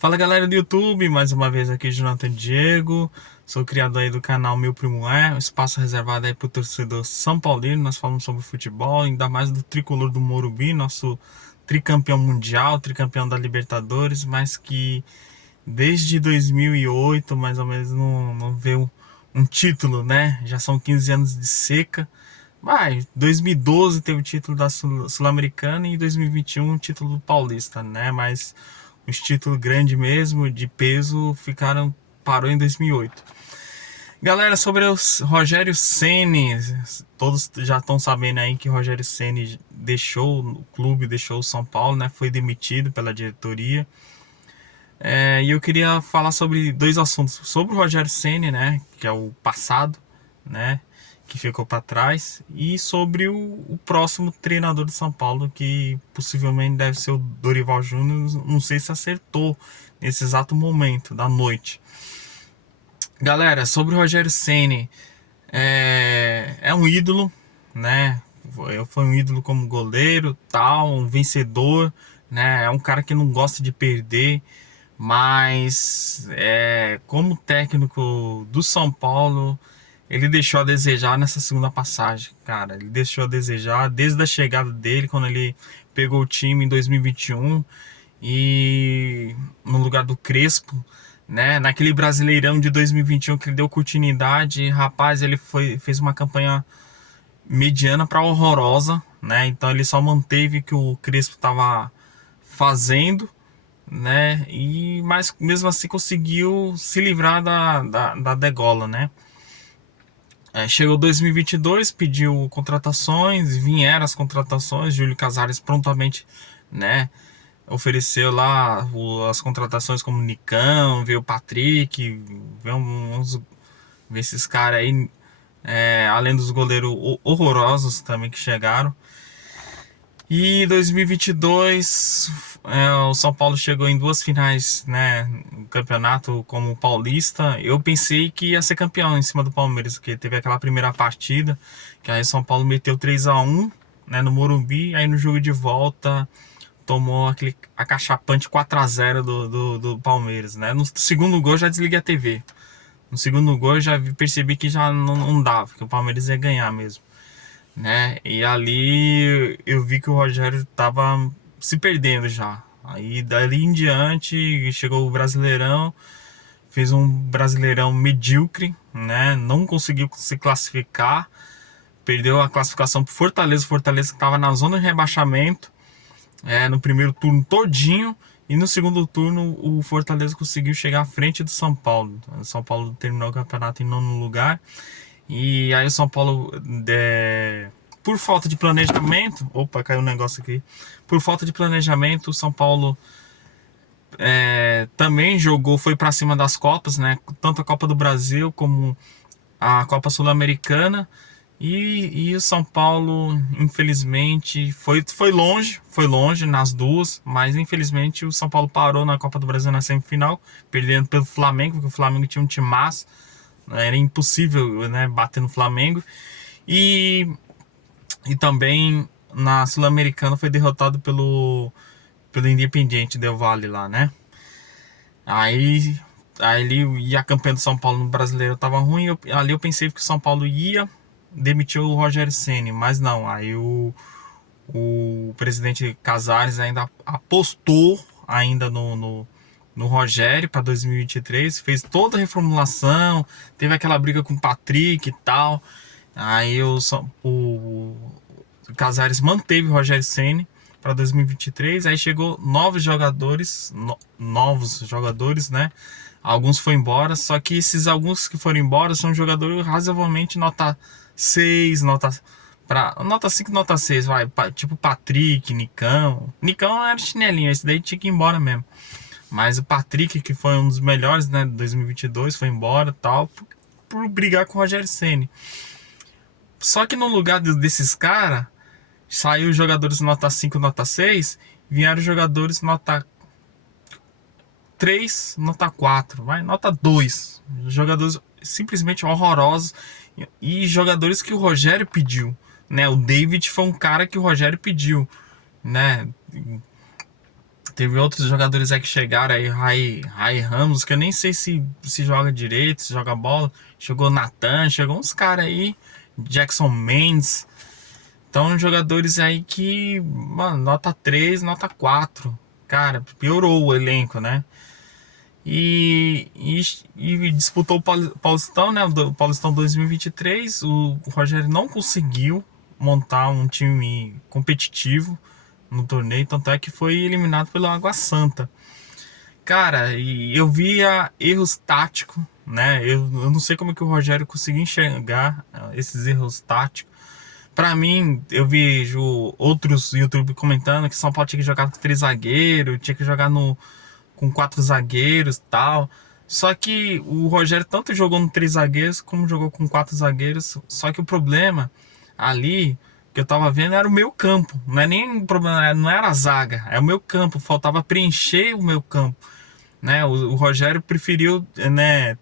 Fala galera do YouTube, mais uma vez aqui Jonathan Diego, sou criador aí do canal Meu Primo um espaço reservado aí pro torcedor São Paulino. Nós falamos sobre futebol, ainda mais do tricolor do Morumbi, nosso tricampeão mundial, tricampeão da Libertadores, mas que desde 2008 mais ou menos não vê um título, né? Já são 15 anos de seca. Vai, 2012 teve o título da Sul-Americana e em 2021 o título do Paulista, né? Mas os títulos grandes mesmo, de peso, parou em 2008. Galera, sobre o Rogério Ceni, todos já estão sabendo aí que o Rogério Ceni deixou o clube, deixou o São Paulo, né? Foi demitido pela diretoria. E eu queria falar sobre dois assuntos, sobre o Rogério Ceni, né? Que é o passado, né? Que ficou para trás, e sobre o próximo treinador do São Paulo, que possivelmente deve ser o Dorival Júnior. Não sei se acertou nesse exato momento da noite. Galera, sobre o Rogério Ceni, é um ídolo, né? Foi um ídolo como goleiro, tal, um vencedor, né? É um cara que não gosta de perder, mas como técnico do São Paulo, ele deixou a desejar nessa segunda passagem, cara. Ele deixou a desejar desde a chegada dele, quando ele pegou o time em 2021 e no lugar do Crespo, né? Naquele Brasileirão de 2021 que ele deu continuidade, rapaz, ele fez uma campanha mediana para horrorosa, né? Então ele só manteve o que o Crespo estava fazendo, né? Mas mesmo assim conseguiu se livrar da degola, né? Chegou 2022, pediu contratações, vieram as contratações. Júlio Casares prontamente, né, ofereceu lá as contratações como Nicão, veio o Patrick, veio esses caras aí, além dos goleiros horrorosos também que chegaram. E 2022, o São Paulo chegou em duas finais, né, no campeonato como paulista. Eu pensei que ia ser campeão em cima do Palmeiras, porque teve aquela primeira partida, que aí o São Paulo meteu 3-1, né, no Morumbi. Aí no jogo de volta tomou aquele acachapante 4-0 do Palmeiras, né. No segundo gol já desliguei a TV. No segundo gol eu já percebi que já não dava, que o Palmeiras ia ganhar mesmo, né? E ali eu vi que o Rogério tava se perdendo já. Aí dali em diante chegou o Brasileirão, fez um Brasileirão medíocre, né? Não conseguiu se classificar, perdeu a classificação pro Fortaleza. Fortaleza que estava na zona de rebaixamento, no primeiro turno todinho. E no segundo turno o Fortaleza conseguiu chegar à frente do São Paulo. O São Paulo terminou o campeonato em nono lugar. E aí o São Paulo, por falta de planejamento, opa, caiu um negócio aqui. Por falta de planejamento, o São Paulo também foi para cima das Copas, né? Tanto a Copa do Brasil como a Copa Sul-Americana. E o São Paulo, infelizmente, foi longe nas duas, mas infelizmente o São Paulo parou na Copa do Brasil na semifinal, perdendo pelo Flamengo, porque o Flamengo tinha um timaço. Era impossível, né, bater no Flamengo. E também na Sul-Americana foi derrotado pelo Independiente Del Valle lá, né? Aí e a campanha do São Paulo no Brasileiro tava ruim. Ali eu pensei que o São Paulo ia demitir o Rogério Ceni, mas não. Aí o presidente Casares ainda apostou ainda no Rogério para 2023, fez toda a reformulação, teve aquela briga com o Patrick e tal. Aí o Casares manteve o Rogério Ceni para 2023. Aí chegou novos jogadores, né? Alguns foram embora, só que esses alguns que foram embora são jogadores razoavelmente nota 6, nota 5, nota 6, vai, tipo Patrick, Nicão. Nicão era chinelinho, esse daí tinha que ir embora mesmo. Mas o Patrick, que foi um dos melhores, né, de 2022, foi embora, tal, por brigar com o Rogério Ceni. Só que no lugar desses caras, saiu jogadores nota 5, nota 6, vieram jogadores nota 3, nota 4, vai, nota 2. Jogadores simplesmente horrorosos e jogadores que o Rogério pediu, né? O David foi um cara que o Rogério pediu, né? Teve outros jogadores aí que chegaram aí, Rai Ramos, que eu nem sei se joga direito, se joga bola. Chegou Natan, chegou uns caras aí, Jackson Mendes. Então, jogadores aí que, mano, nota 3, nota 4. Cara, piorou o elenco, né? E disputou o Paulistão, né? O Paulistão 2023. O Rogério não conseguiu montar um time competitivo no torneio, tanto é que foi eliminado pelo Água Santa. Cara, e eu via erros táticos, né? Eu não sei como é que o Rogério conseguiu enxergar esses erros táticos. Pra mim, eu vejo outros YouTube comentando que São Paulo tinha que jogar com 3 zagueiros, tinha que jogar com 4 zagueiros e tal. Só que o Rogério tanto jogou no 3 zagueiros como jogou com 4 zagueiros. Só que o problema ali que eu tava vendo era o meio campo. Não é nem o problema, não era a zaga, é o meio campo. Faltava preencher o meio campo, né? O Rogério preferiu, né,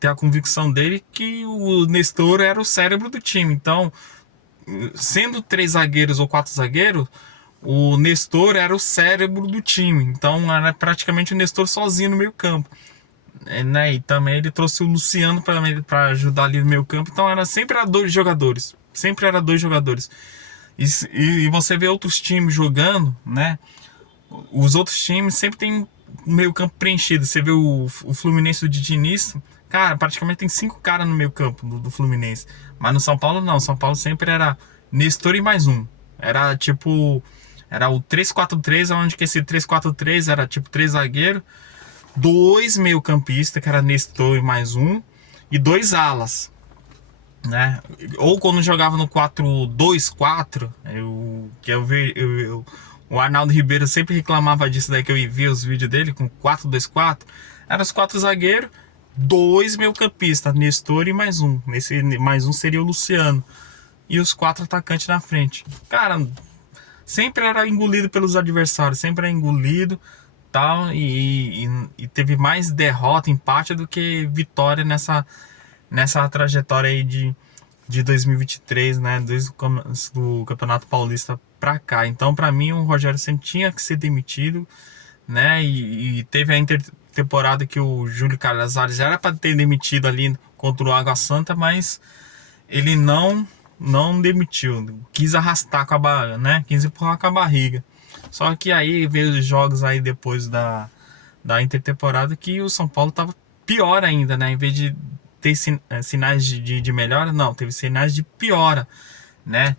ter a convicção dele que o Nestor era o cérebro do time. Então, sendo 3 zagueiros ou 4 zagueiros, o Nestor era o cérebro do time. Então, era praticamente o Nestor sozinho no meio campo. Né? E também ele trouxe o Luciano para ajudar ali no meio campo. Então, sempre era 2 jogadores. Sempre era 2 jogadores. E você vê outros times jogando, né? Os outros times sempre tem o meio campo preenchido. Você vê o Fluminense do Diniz, cara, praticamente tem 5 caras no meio campo do Fluminense. Mas no São Paulo não, São Paulo sempre era Nestor e mais um. Era tipo, era o 3-4-3, onde que esse 3-4-3 era tipo 3 zagueiros, 2 meio campistas, que era Nestor e mais um, e 2 alas, né? Ou quando jogava no 4-2-4, o Arnaldo Ribeiro sempre reclamava disso daí, que eu via os vídeos dele com 4-2-4. Eram os 4 zagueiros, 2 meio-campistas, Nestor e mais um. Esse mais um seria o Luciano. E os 4 atacantes na frente. Cara, sempre era engolido pelos adversários, sempre era engolido, tal, e teve mais derrota, empate do que vitória nessa trajetória aí de 2023, né, desde o começo do Campeonato Paulista pra cá. Então, pra mim, o Rogério Ceni tinha que ser demitido, né, e teve a intertemporada que o Júlio Casares era para ter demitido ali contra o Água Santa, mas ele não demitiu, quis arrastar com a barriga, né, quis empurrar com a barriga. Só que aí veio os jogos aí depois da intertemporada que o São Paulo tava pior ainda, né, em vez de ter sinais de melhora, não, teve sinais de piora, né?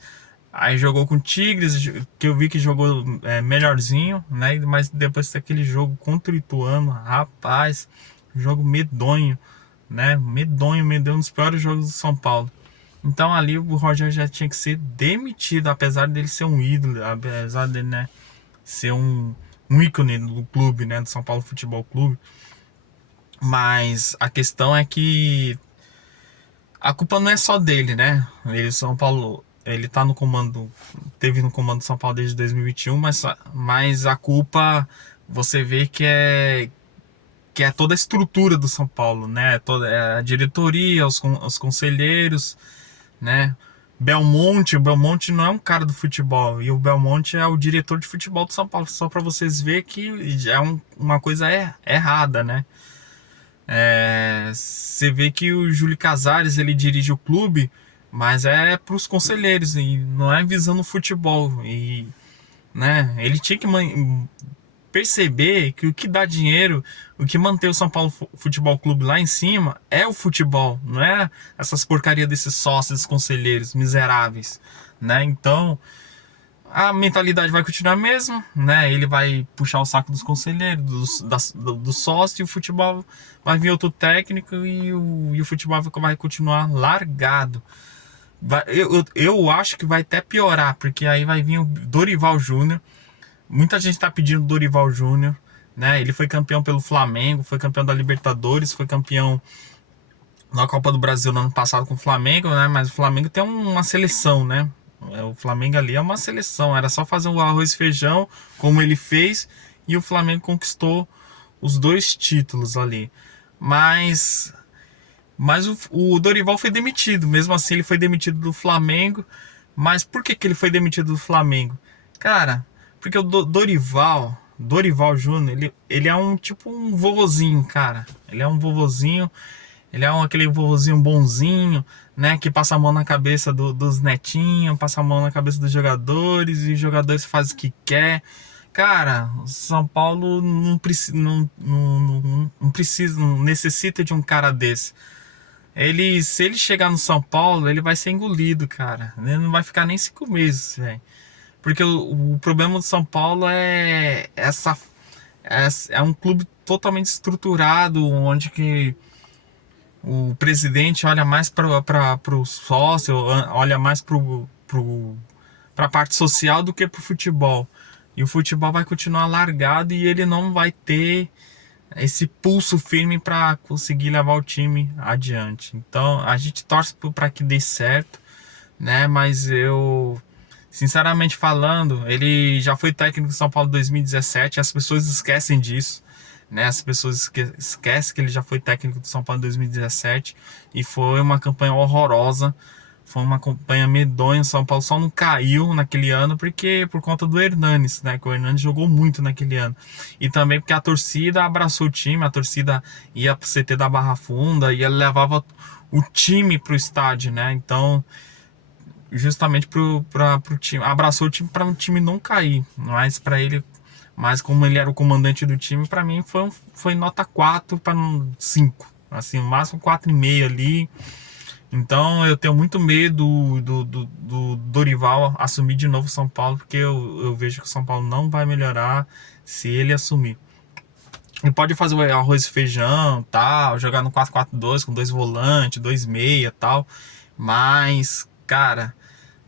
Aí jogou com o Tigres, que eu vi que jogou melhorzinho, né? Mas depois daquele jogo contra o Ituano, rapaz, jogo medonho, né? Medonho, um dos piores jogos do São Paulo. Então ali o Rogério já tinha que ser demitido, apesar dele ser um ídolo, apesar dele, né, ser um ícone do clube, né? Do São Paulo Futebol Clube. Mas a questão é que a culpa não é só dele, né? São Paulo, ele tá no comando, teve no comando do São Paulo desde 2021, mas a culpa você vê que é toda a estrutura do São Paulo, né? Toda a diretoria, os conselheiros, né? O Belmonte não é um cara do futebol, e o Belmonte é o diretor de futebol do São Paulo, só para vocês verem que é uma coisa errada, né? Você vê que o Júlio Casares ele dirige o clube, mas é para os conselheiros e não é visando o futebol. E, né, ele tinha que perceber que o que dá dinheiro, o que mantém o São Paulo Futebol Clube lá em cima é o futebol, não é essas porcarias desses sócios, desses conselheiros miseráveis, né? Então a mentalidade vai continuar a mesma, né? Ele vai puxar o saco dos conselheiros, do sócio, e o futebol vai vir outro técnico e o futebol vai continuar largado. Eu acho que vai até piorar, porque aí vai vir o Dorival Júnior. Muita gente está pedindo Dorival Júnior, né? Ele foi campeão pelo Flamengo, foi campeão da Libertadores, foi campeão na Copa do Brasil no ano passado com o Flamengo, né? Mas o Flamengo tem uma seleção, né? O Flamengo ali é uma seleção, era só fazer um arroz e feijão, como ele fez, e o Flamengo conquistou os 2 títulos ali. Mas o Dorival foi demitido, mesmo assim ele foi demitido do Flamengo. Mas por que ele foi demitido do Flamengo? Cara, Porque o Dorival Júnior, ele é um tipo um vovozinho, cara. Ele é um vovozinho, ele é aquele vovozinho bonzinho, né? Que passa a mão na cabeça dos netinhos, passa a mão na cabeça dos jogadores, e os jogadores fazem o que quer. Cara, o São Paulo não necessita de um cara desse. Se ele chegar no São Paulo, ele vai ser engolido, cara. Ele não vai ficar nem 5 meses, velho. Porque o problema do São Paulo é um clube totalmente estruturado, onde que o presidente olha mais para o sócio, olha mais para a parte social do que para o futebol. E o futebol vai continuar largado e ele não vai ter esse pulso firme para conseguir levar o time adiante. Então a gente torce para que dê certo, né? Mas eu, sinceramente falando, ele já foi técnico do São Paulo em 2017. As pessoas esquecem disso, né? As pessoas esquecem que ele já foi técnico do São Paulo em 2017 e foi uma campanha horrorosa. Foi uma campanha medonha. O São Paulo só não caiu naquele ano por conta do Hernanes, né? Que o Hernanes jogou muito naquele ano. E também porque a torcida abraçou o time, a torcida ia pro CT da Barra Funda e ele levava o time pro estádio, né? Então, justamente pro time, abraçou o time para o time não cair. Mas como ele era o comandante do time, para mim foi nota 4 para 5. Assim, o máximo 4,5 ali. Então eu tenho muito medo do Dorival assumir de novo São Paulo, porque eu vejo que o São Paulo não vai melhorar se ele assumir. Ele pode fazer o arroz e feijão, tal, jogar no 4-4-2 com 2 volantes, 2 meia, tal, mas, cara,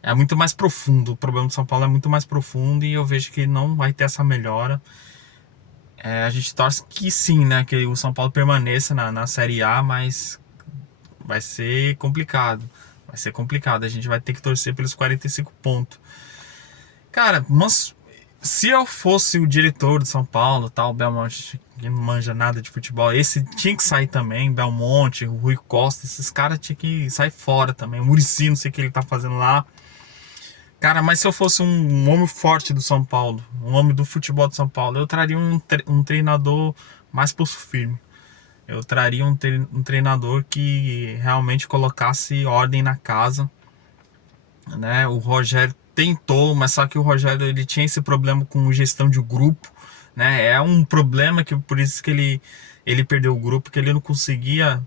é muito mais profundo. O problema do São Paulo é muito mais profundo e eu vejo que não vai ter essa melhora. A gente torce que sim, né, que o São Paulo permaneça na Série A, mas vai ser complicado. Vai ser complicado. A gente vai ter que torcer pelos 45 pontos. Cara, mas se eu fosse o diretor do São Paulo, tal, Belmonte, que não manja nada de futebol, esse tinha que sair também. Belmonte, o Rui Costa, esses caras tinham que sair fora também. O Muricy, não sei o que ele tá fazendo lá. Cara, mas se eu fosse um homem forte do São Paulo, um homem do futebol do São Paulo, eu traria um treinador mais pulso firme. Eu traria um treinador que realmente colocasse ordem na casa, né? O Rogério tentou, mas só que o Rogério ele tinha esse problema com gestão de grupo, né? É um problema que por isso que ele perdeu o grupo, que ele não conseguia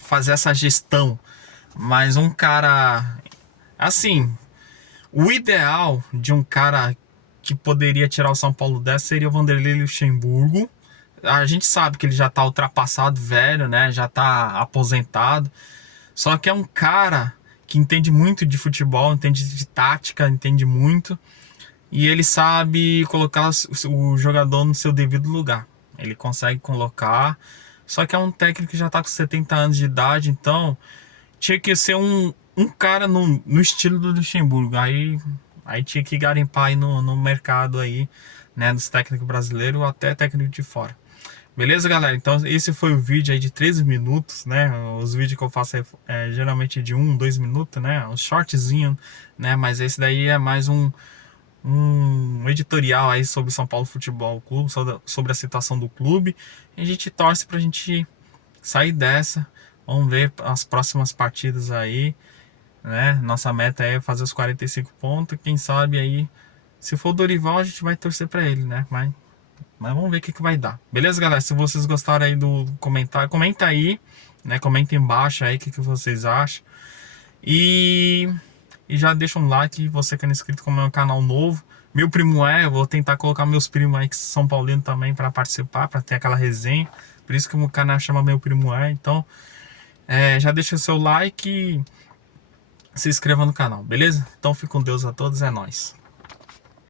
fazer essa gestão. Mas um cara assim, o ideal de um cara que poderia tirar o São Paulo dessa seria o Vanderlei Luxemburgo. A gente sabe que ele já tá ultrapassado, velho, né? Já tá aposentado. Só que é um cara que entende muito de futebol, entende de tática, entende muito. E ele sabe colocar o jogador no seu devido lugar. Ele consegue colocar. Só que é um técnico que já tá com 70 anos de idade, então tinha que ser um cara no estilo do Luxemburgo. Aí tinha que garimpar aí no mercado aí, né? Dos técnicos brasileiros ou até técnico de fora. Beleza, galera? Então esse foi o vídeo aí de 13 minutos, né? Os vídeos que eu faço é geralmente de 1, 2 minutos, né? Um shortzinho, né? Mas esse daí é mais um editorial aí sobre o São Paulo Futebol Clube, sobre a situação do clube. E a gente torce pra gente sair dessa. Vamos ver as próximas partidas aí, né? Nossa meta é fazer os 45 pontos. Quem sabe aí, se for o Dorival, a gente vai torcer pra ele, né? Mas vamos ver o que vai dar. Beleza, galera? Se vocês gostaram aí do comentário, comenta aí, né? Comenta embaixo aí o que vocês acham. E já deixa um like, você que é inscrito no meu canal novo. Meu primo eu vou tentar colocar meus primos aí que são paulinos também para participar, para ter aquela resenha. Por isso que o canal chama Meu Primo Então, já deixa o seu like e se inscreva no canal, beleza? Então, fique com Deus a todos, é nóis.